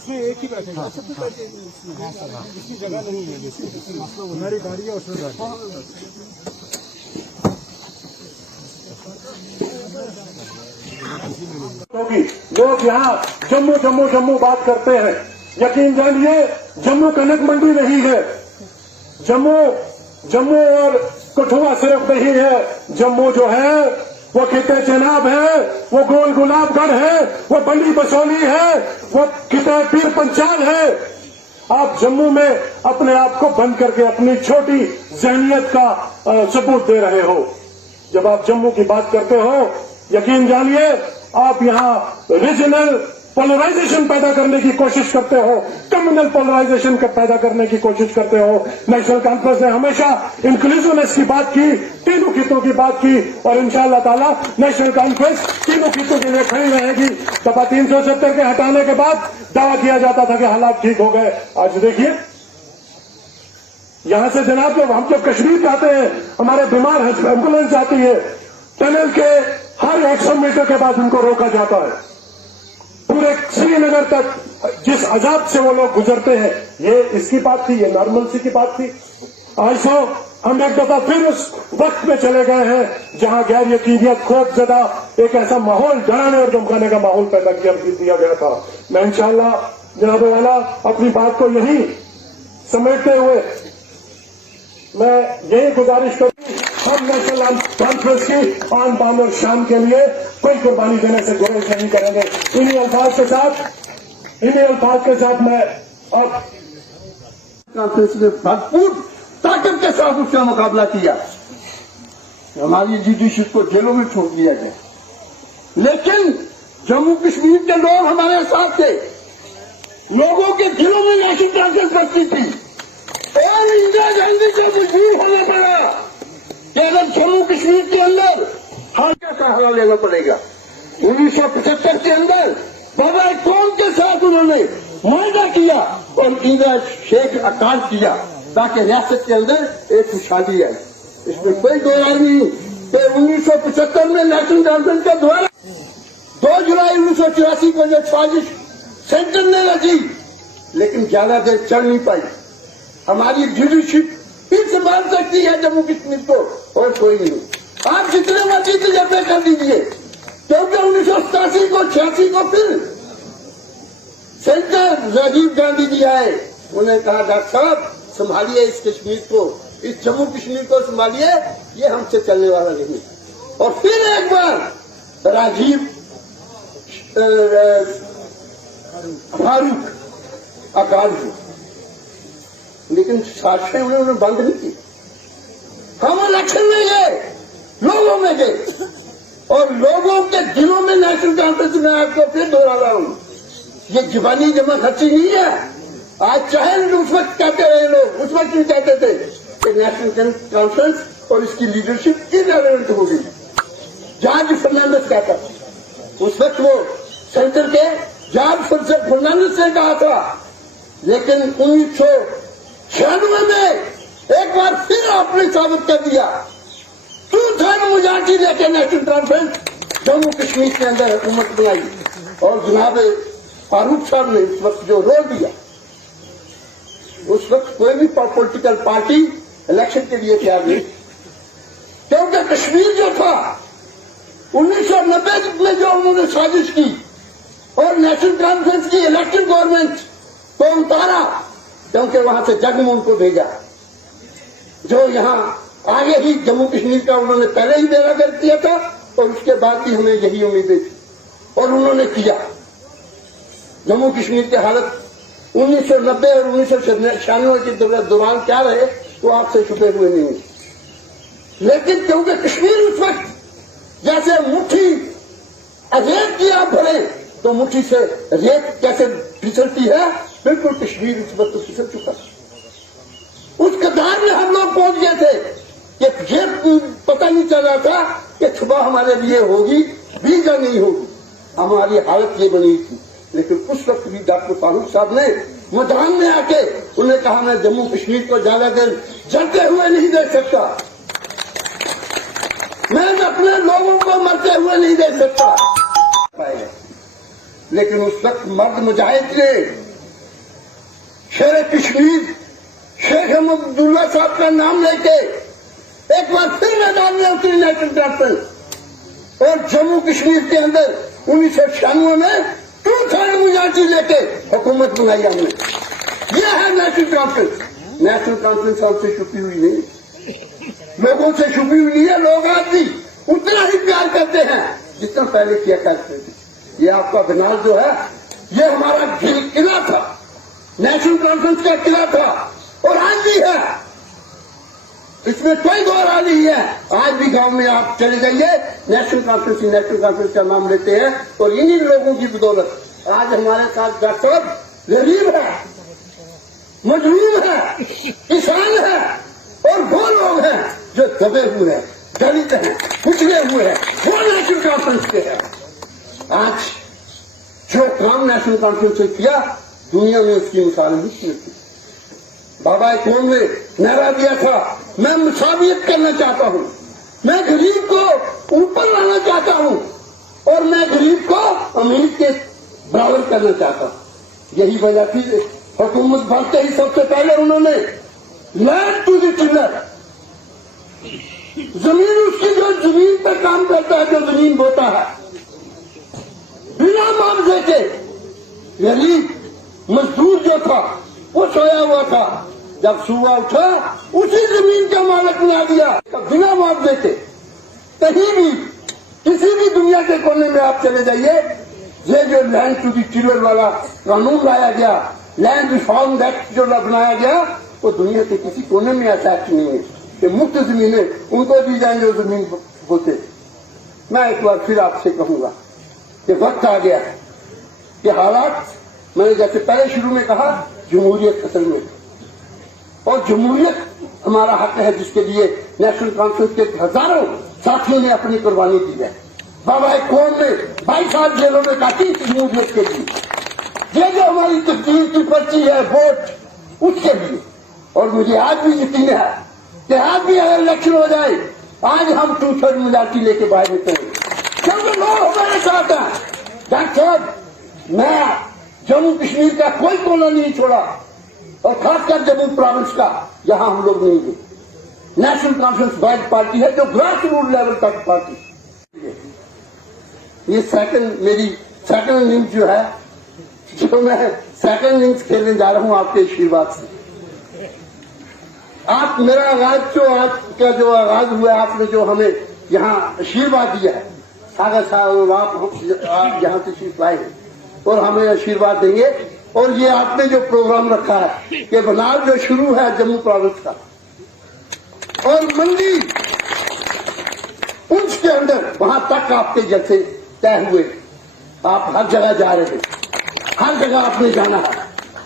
इसमें एक ही बैठेगा। इसकी जगह नहीं है, हमारी गाड़ी है उसमें क्योंकि लोग यहाँ जम्मू जम्मू जम्मू बात करते हैं, यकीन जानिए जम्मू कनक मंडी नहीं है, जम्मू और कठुआ सिर्फ नहीं है, जम्मू जो है वो खिते चेनाब है, वो गोल गुलाबगढ़ है, वो बंडी बसोली है, वो खिते पीर पंचाल है। आप जम्मू में अपने आप को बंद करके अपनी छोटी जहनियत का सबूत दे रहे हो। जब आप जम्मू की बात करते हो, यकीन जानिए आप यहाँ रीजनल पोलराइजेशन पैदा करने की कोशिश करते हो, कम्युनल पोलराइजेशन पैदा करने की कोशिश करते हो। नेशनल कॉन्फ्रेंस ने हमेशा इंक्लूसिवनेस की बात की, तीनों खितों की बात की, और इंशाअल्लाह ताला नेशनल कॉन्फ्रेंस तीनों खितों के लिए खड़ी रहेगी। दफा 370 के हटाने के बाद दावा किया जाता था कि हालात ठीक हो गए। आज देखिए यहां से जनाब हम जब कश्मीर जाते हैं, हमारे बीमार एम्बुलेंस जाती है, टनल के हर 100 मीटर के बाद उनको रोका जाता है। पूरे श्रीनगर तक जिस अजाब से वो लोग गुजरते हैं, ये इसकी बात थी, ये नॉर्मल सी की बात थी। आज तो हम एक दफा फिर उस वक्त में चले गए हैं जहां गैर यकीनियत, खौफजदा एक ऐसा माहौल, डराने और धमकाने का माहौल पैदा दिया गया था। मैं इंशाअल्लाह जनाब वाला अपनी बात को यही समेटते हुए मैं यही गुजारिश करूं, हम नेशनल कॉन्फ्रेंस की आन बान और शान के लिए कोई कुर्बानी देने से गुरेज नहीं करेंगे। इन्हीं अल्फाज के साथ मैं अब कॉन्फ्रेंस ने भरपूर ताकत के साथ उसका मुकाबला किया। हमारी लीडरशिप को जेलों में छोड़ दिया गया, लेकिन जम्मू कश्मीर के लोग हमारे साथ थे। लोगों के दिलों में नेशनल कॉन्फ्रेंस बचती थी और इंदिरा गांधी से मजबूर होना पड़ा कि अगर जम्मू कश्मीर के अंदर हाल का सहारा लेना पड़ेगा। 1975 के अंदर बाबा कौम के साथ उन्होंने वायदा किया और इंदिरा शेख अकाल किया ताकि रियासत के अंदर एक खुशहाली आए। इसमें कोई दो राय नहीं। तो 1975 में नेशनल कॉन्फ्रेंस के द्वारा 2 जुलाई 1984 को जो साजिश सेंटर ने रची, लेकिन ज्यादा देर चल नहीं पाई। हमारी लीडरशिप फिर से बांध सकती है जम्मू कश्मीर को, और कोई नहीं। आप जितने मर्जी तजर्बे कर दीजिए, क्योंकि 1987 को 86 को फिर सेंटर राजीव गांधी जी आए। उन्हें कहा डॉक्टर साहब संभालिए इस कश्मीर को, इस जम्मू कश्मीर को संभालिए, ये हमसे चलने वाला नहीं। और फिर एक बार राजीव फारूक अकाल हुए, लेकिन साजिशें उन्होंने बंद नहीं की। हम इलेक्शन में गए, लोगों में गए, और लोगों के दिलों में नेशनल कॉन्फ्रेंस में आपको फिर दोहरा रहा हूं, ये जबानी जमा खर्ची नहीं है। आज चाहे उस वक्त कहते रहे लोग, उस वक्त भी कहते थे कि नेशनल कॉन्फ्रेंस और इसकी लीडरशिप इररिलेवेंट हो गई। जॉर्ज फर्नांडिस कहता, उस वक्त वो सेंटर के जॉर्ज फर्नांडिस ने कहा था, लेकिन 1996 में एक बार फिर आपने साबित कर दिया, तू था मुजाहिदी लेके नेशनल कॉन्फ्रेंस जम्मू कश्मीर के अंदर हुकूमत बनाई। और जनाब फारूक साहब ने उस वक्त जो रोल दिया, उस वक्त कोई भी पॉलिटिकल पार्टी इलेक्शन के लिए तैयार नहीं, क्योंकि कश्मीर जो था 1990 में जो उन्होंने साजिश की और नेशनल कॉन्फ्रेंस की इलेक्टेड गवर्नमेंट को उतारा, क्योंकि वहां से जगमोहन को भेजा, जो यहां आगे ही जम्मू कश्मीर का उन्होंने पहले ही बेड़ा गर्क किया था, और उसके बाद भी हमें यही उम्मीदें थी, और उन्होंने किया। जम्मू कश्मीर की हालत 1990 और 1996 के दौरान क्या रहे तो आपसे छुपे हुए नहीं। लेकिन क्योंकि कश्मीर उस वक्त जैसे मुट्ठी रेत की आप भरे तो मुट्ठी से रेत कैसे फिसलती है, बिल्कुल कश्मीर इस वक्त फिसल चुका। उस कतार में हम लोग पहुंच गए थे कि ये पता नहीं चल रहा था कि सुबह हमारे लिए होगी भी या नहीं होगी। हमारी हालत ये बनी थी। लेकिन उस वक्त भी डॉक्टर फारूक साहब ने मैदान में आके उन्हें कहा, मैं जम्मू कश्मीर को ज्यादा देर जलते हुए नहीं देख सकता, मैं अपने लोगों को मरते हुए नहीं देख सकता। लेकिन उस वक्त मर्द मुजाहिद ने शेर कश्मीर शेख अब्दुल्ला साहब का नाम लेके एक बार फिर मैदान में उतरी नेशनल कॉन्फ्रेंस और जम्मू कश्मीर के अंदर 1996 में 2/3 मेजॉरिटी लेके हुकूमत बनाई हमने। यह है नेशनल कॉन्फ्रेंस। नेशनल कॉन्फ्रेंस हमसे छुपी हुई नहीं, लोगों से छुपी हुई नहीं है। लोग आज भी उतना ही प्यार करते हैं जितना पहले किया करते थे। ये आपका बनाल जो है ये हमारा किला था, नेशनल कॉन्फ्रेंस का किला था और आज भी है, इसमें कोई गौर नहीं है। आज भी गांव में आप चले जाइए, नेशनल कॉन्फ्रेंस का नाम लेते हैं और इन्हीं लोगों की बदौलत आज हमारे साथ डॉक्टर गरीब है, मजलूम है, किसान है और वो लोग हैं जो दबे हुए हैं, दलित हैं, कुचले हुए हैं, वो नेशनल कॉन्फ्रेंस के हैं। आज जो काम नेशनल कॉन्फ्रेंस ने किया दुनिया में उसकी मिसाल नहीं थी। बाबा कौम ने नारा दिया था, मैं मुसावियत करना चाहता हूं, मैं गरीब को ऊपर लाना चाहता हूं और मैं गरीब को अमीर के बराबर करना चाहता हूं। यही वजह थी हुकूमत बनते ही सबसे पहले उन्होंने लैंड टू द टिलर, जमीन उसकी जो जमीन पर काम करता है, जो जमीन बोता है, बिना मुआवजे के गरीब मजदूर जो था वो सोया हुआ था, जब सुबह उठा उसी जमीन का मालिक बना दिया बिना मुआवजे के। कहीं भी किसी भी दुनिया के कोने में आप चले जाइए, ये जो लैंड टू द टिलर वाला कानून लाया गया, लैंड रिफॉर्म एक्ट जो बनाया गया, वो दुनिया के किसी कोने में ऐसा एक्ट नहीं है कि मुफ्त जमीनें उनको दी जाएंगे जो जमीन बोते। मैं एक बार फिर आपसे कहूंगा कि वक्त आ गया है कि हालात, मैंने जैसे पहले शुरू में कहा, जमहूरियत खतरे में, और जमहूरियत हमारा हक है जिसके लिए नेशनल कॉन्फ्रेंस के हजारों साथियों ने अपनी कुर्बानी दी है। बाबा कौम ने 22 साल जेलों में काटी जमहूरियत के लिए। ये जो हमारी तस्वीर की पर्ची है वोट, उसके लिए। और मुझे आज भी यकीन है कि आज भी अगर इलेक्शन हो जाए, आज हम 2/3 मेजॉरिटी लेके बाहर निकलेंगे, क्योंकि लोग हमारे साथ हैं। डॉक्टर साहब, मैं जम्मू कश्मीर का कोई कोना नहीं छोड़ा और खासकर जम्मू प्रोविंस का, जहां हम लोग नहीं गए। नेशनल कॉन्फ्रेंस वाइड पार्टी है जो ग्रास रूट लेवल तक पार्टी। ये मेरी सेकंड इनिंग्स जो है, जो मैं सेकंड इनिंग्स खेलने जा रहा हूं आपके आशीर्वाद से। आप मेरा आगाज आज का जो आगाज हुआ, आपने जो हमें यहाँ आशीर्वाद दिया है, सागर साहब आप यहाँ तशरीफ लाए और हमें आशीर्वाद देंगे। और ये आपने जो प्रोग्राम रखा है कि बनाल जो शुरू है जम्मू प्रोविंस का और मंडी उंच के अंदर, वहां तक आपके जैसे तय हुए, आप हर जगह जा रहे हैं, हर जगह आपने जाना है।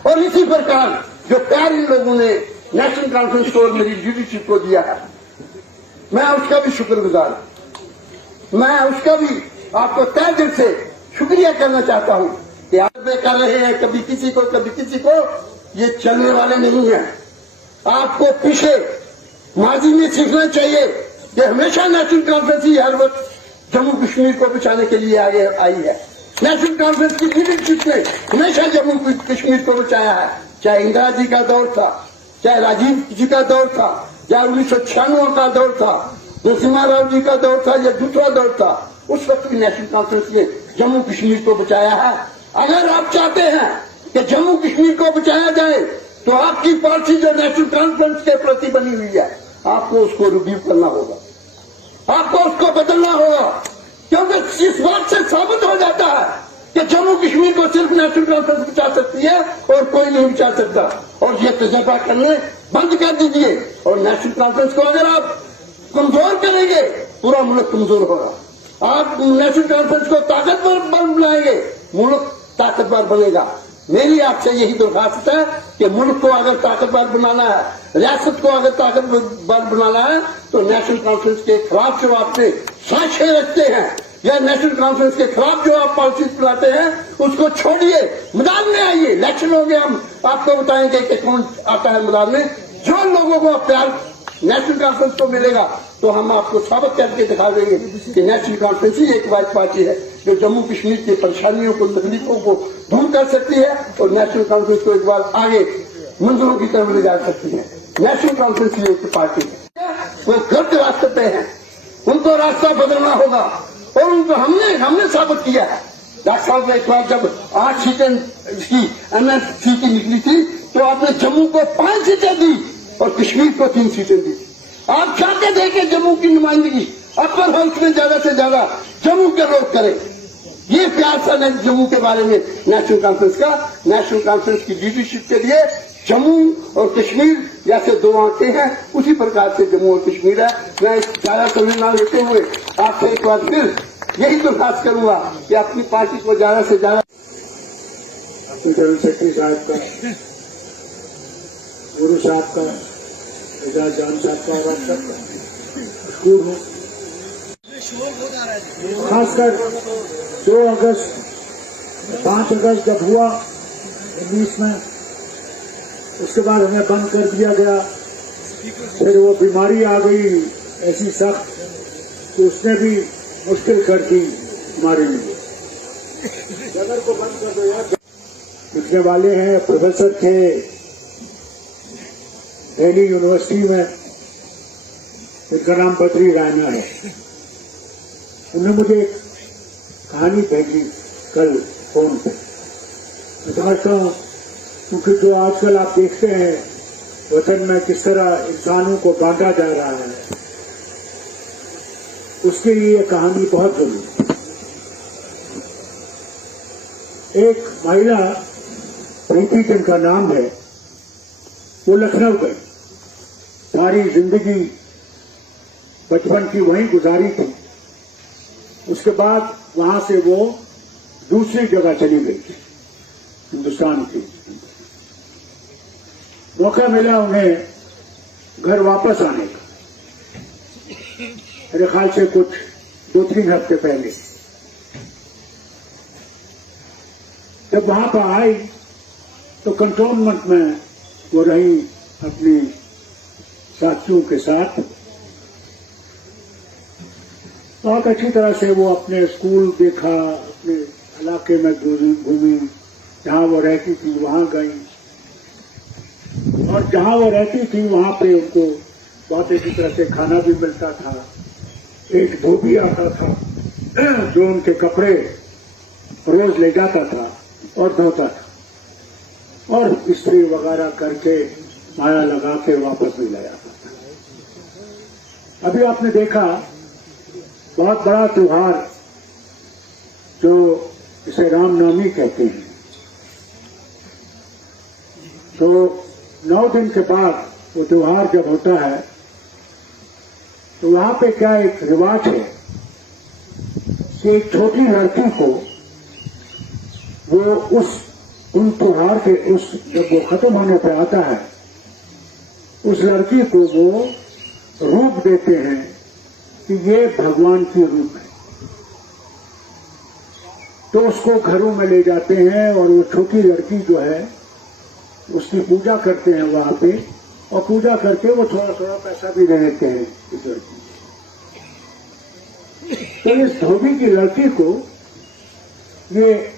और इसी प्रकार जो प्यार इन लोगों ने नेशनल कॉन्फ्रेंस को और मेरी लीडरशिप को दिया है, मैं उसका भी शुक्रगुजार हूं। मैं उसका भी आपको तहे दिल से शुक्रिया करना चाहता हूं कि आप कर रहे हैं, कभी किसी को कभी किसी को, ये चलने वाले नहीं है। आपको पीछे माजी में सीखना चाहिए कि हमेशा नेशनल कॉन्फ्रेंस ही हर वक्त जम्मू कश्मीर को बचाने के लिए आगे आई है। नेशनल कॉन्फ्रेंस की लीडरशिप ने हमेशा जम्मू कश्मीर को बचाया है, चाहे इंदिरा जी का दौर था, चाहे राजीव जी का दौर था, चाहे 1996 का दौर था, नरसिम्हा राव जी का दौर था या दूसरा दौर था, उस वक्त भी नेशनल कॉन्फ्रेंस ने जम्मू कश्मीर को बचाया है। अगर आप चाहते हैं कि जम्मू कश्मीर को बचाया जाए तो आपकी पॉलिसी जो नेशनल कॉन्फ्रेंस के प्रति बनी हुई है, आपको उसको रिव्यू करना होगा, आपको उसको बदलना होगा, क्योंकि इस बात से साबित हो जाता है कि जम्मू कश्मीर को सिर्फ नेशनल कॉन्फ्रेंस बचा सकती है और कोई नहीं बचा सकता। और ये तजर्बा करने बंद कर दीजिए, और नेशनल कॉन्फ्रेंस को अगर आप कमजोर करेंगे, पूरा मुल्क कमजोर होगा। आप नेशनल कॉन्फ्रेंस को ताकतवर बनाएंगे, मुल्क ताकतवर बनेगा। मेरी आपसे यही दरखास्त है कि मुल्क को अगर ताकतवर बनाना है, रियासत को अगर ताकतवर बनाना है, तो नेशनल कॉन्फ्रेंस के खिलाफ जो आपने साजिशें रखते हैं या नेशनल कॉन्फ्रेंस के खिलाफ जो आप पॉलिसी बनाते हैं, उसको छोड़िए, मैदान में आइए। इलेक्शन हो गया, हम आपको बताएंगे कि कौन आता है मैदान में। जो लोगों को प्यार नेशनल कॉन्फ्रेंस को मिलेगा तो हम आपको साबित करके दिखा देंगे कि नेशनल कॉन्फ्रेंस ही एक वाइड पार्टी है जो जम्मू कश्मीर की परेशानियों को, तकलीफों को दूर कर सकती है। और नेशनल कॉन्फ्रेंस को एक बार आगे मंदिरों की तरफ ले जा सकती है। नेशनल कॉन्फ्रेंस ये एक पार्टी है, वो गलत रास्ते पे है, उनको रास्ता बदलना होगा और उनको हमने साबित किया है। डॉक्टर साहब एक बार जब 8 सीटें इसकी एमएनसी की निकली थी तो आपने जम्मू को 5 सीटें दी और कश्मीर को 3 सीटें दी। आप चाहते थे कि जम्मू की नुमाइंदगी अपर हाउस में ज्यादा से ज्यादा जम्मू के लोग करें। ये प्यार था जम्मू के बारे में नेशनल कॉन्फ्रेंस का। नेशनल कॉन्फ्रेंस की लीडरशिप के लिए जम्मू और कश्मीर जैसे 2 आंखें हैं, उसी प्रकार से जम्मू और कश्मीर है। मैं ज्यादा समय न लेते हुए आपसे एक बार फिर यही दरखास्त करूंगा कि अपनी पार्टी को ज्यादा से ज्यादा अपने जनरल सेक्रेटरी साहब का, गुरु साहब का, एजाज जान साहब का और आप सबका स्कूल हो। खासकर 2 अगस्त 5 अगस्त जब हुआ 19 में, उसके बाद हमें बंद कर दिया गया। फिर वो बीमारी आ गई ऐसी सख्त कि उसने भी मुश्किल कर दी हमारे लिए। जगह को बंद कर दो यार। लिखने वाले हैं, प्रोफेसर थे दिल्ली यूनिवर्सिटी में, उनका नाम बद्री रायना है। उन्होंने मुझे एक कहानी भेजी कल फोन पे। मैं समझता हूँ क्योंकि जो आजकल आप देखते हैं वतन में किस तरह इंसानों को बांटा जा रहा है, उसके लिए कहानी बहुत जरूरी है। एक महिला प्रीति जिनका नाम है, वो लखनऊ गई, सारी जिंदगी बचपन की वहीं गुजारी थी। उसके बाद वहां से वो दूसरी जगह चली गई थी, हिंदुस्तान की। मौका मिला उन्हें घर वापस आने का, मेरे ख्याल से कुछ 2-3 हफ्ते पहले। जब वहां पर आई तो कंटोनमेंट में वो रही अपनी साथियों के साथ। बहुत अच्छी तरह से वो अपने स्कूल देखा, अपने इलाके में घूमी, जहां वो रहती थी वहां गई, और जहां वो रहती थी वहां पे उनको बहुत अच्छी तरह से खाना भी मिलता था। एक धोबी आता था जो उनके कपड़े रोज ले जाता था और धोता था, और इस्त्री वगैरह करके माया लगा के वापस भी ले जाता था। अभी आपने देखा बहुत बड़ा त्योहार जो इसे रामनवमी कहते हैं, तो 9 दिन के बाद वो त्योहार जब होता है तो वहां पे क्या एक रिवाज है कि एक छोटी लड़की को वो उन त्योहार के जब वो खत्म होने पे आता है, उस लड़की को वो रूप देते हैं कि ये भगवान की रूप है। तो उसको घरों में ले जाते हैं और वो छोटी लड़की जो है उसकी पूजा करते हैं वहां पे, और पूजा करके वो थोड़ा थोड़ा पैसा भी दे देते हैं इस लड़की। तो इस धोबी की लड़की को ये